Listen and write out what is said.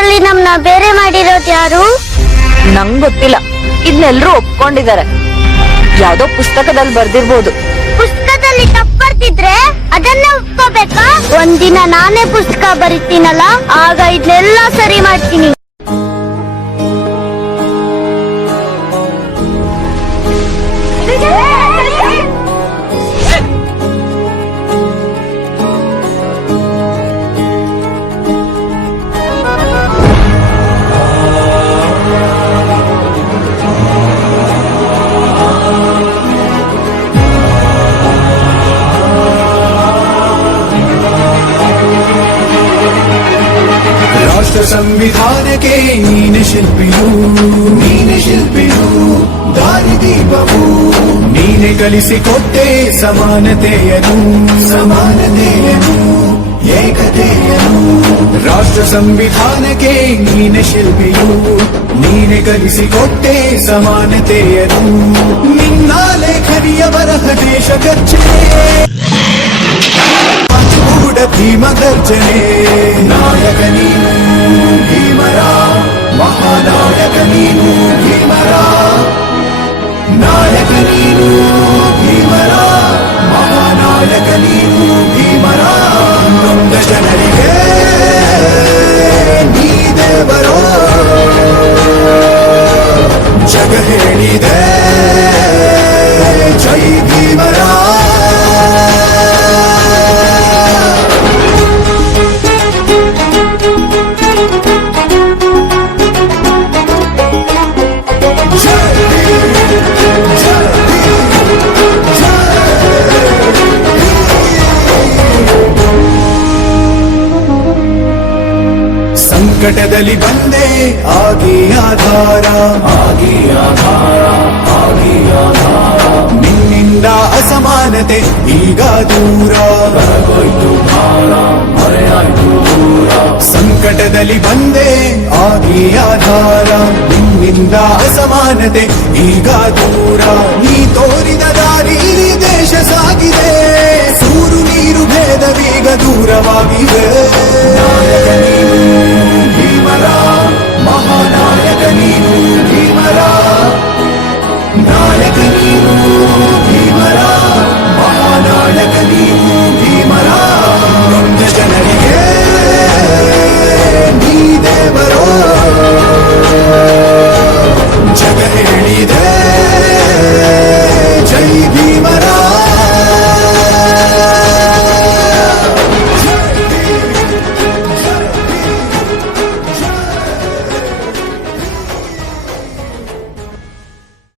ಇಷ್ಟರಲ್ಲಿ ನಮ್ನ ಬೇರೆ ಮಾಡಿರೋದು ಯಾರು? ನಂಗ್ ಗೊತ್ತಿಲ್ಲ, ಇದನ್ನೆಲ್ಲರೂ ಒಪ್ಕೊಂಡಿದ್ದಾರೆ. ಯಾವ್ದೋ ಪುಸ್ತಕದಲ್ಲಿ ಬರ್ದಿರ್ಬೋದು. ಪುಸ್ತಕದಲ್ಲಿ ತಪ್ಪು ಬರ್ತಿದ್ರೆ ಅದನ್ನ ಒಪ್ಕೋಬೇಕಾ? ಒಂದಿನ ನಾನೇ ಪುಸ್ತಕ ಬರೀತೀನಲ್ಲ, ಆಗ ಇದನ್ನೆಲ್ಲ ಸರಿ ಮಾಡ್ತೀನಿ. ರಾಷ್ಟ್ರ ಸಂವಿಧಾನಕ್ಕೆ ನೀನೆ ಶಿಲ್ಪಿಯು ದಾರಿದೀಪವು ನೀನೆ ಕಲಿಸಿಕೊಟ್ಟೆ ಸಮಾನತೆಯನು ಏಕತೆಯನು. ರಾಷ್ಟ್ರ ಸಂವಿಧಾನಕ್ಕೆ ನೀನೆ ಶಿಲ್ಪಿಯು ನೀನೆ ಕಲಿಸಿಕೊಟ್ಟೆ ಸಮಾನತೆಯನು. ನಿನ್ನ ಲೇಖನಿಯ ಬರಹ ದೇಶ ಗರ್ಜನೆ ಕೂಡ ಭೀಮ ಗರ್ಜನೆ. ನಾಯಕ ನೀನು ಭೀಮರ, ಮಹಾನಾಯಕ ನೀನು ಭೀಮರ. ನಾಯಕ ನೀನು ಭೀಮರ, ಮಹಾನಾಯಕ ನೀನು ಭೀಮರ. ನೊಂದ ಜನರಿಗೆ ನೀ ದೇವರೋ ಜಗ ಹೇಳಿದೆ ಜೈ ಭೀಮರ. ಸಂಕಟದಲ್ಲಿ ಬಂದೆ ಆಗಿ ಆಧಾರ ನಿನ್ನಿಂದ ಅಸಮಾನತೆ ಈಗ ದೂರ. ಸಂಕಟದಲ್ಲಿ ಬಂದೆ ಆಗಿ ಆಧಾರ ನಿನ್ನಿಂದ ಅಸಮಾನತೆ ಈಗ ದೂರ. ನೀ ತೋರಿದ ದಾರಿ ದೇಶ ಸಾಗಿದೆ, ಸೂರು ನೀರು ಭೇದವೀಗ ದೂರವಾಗಿದೆ.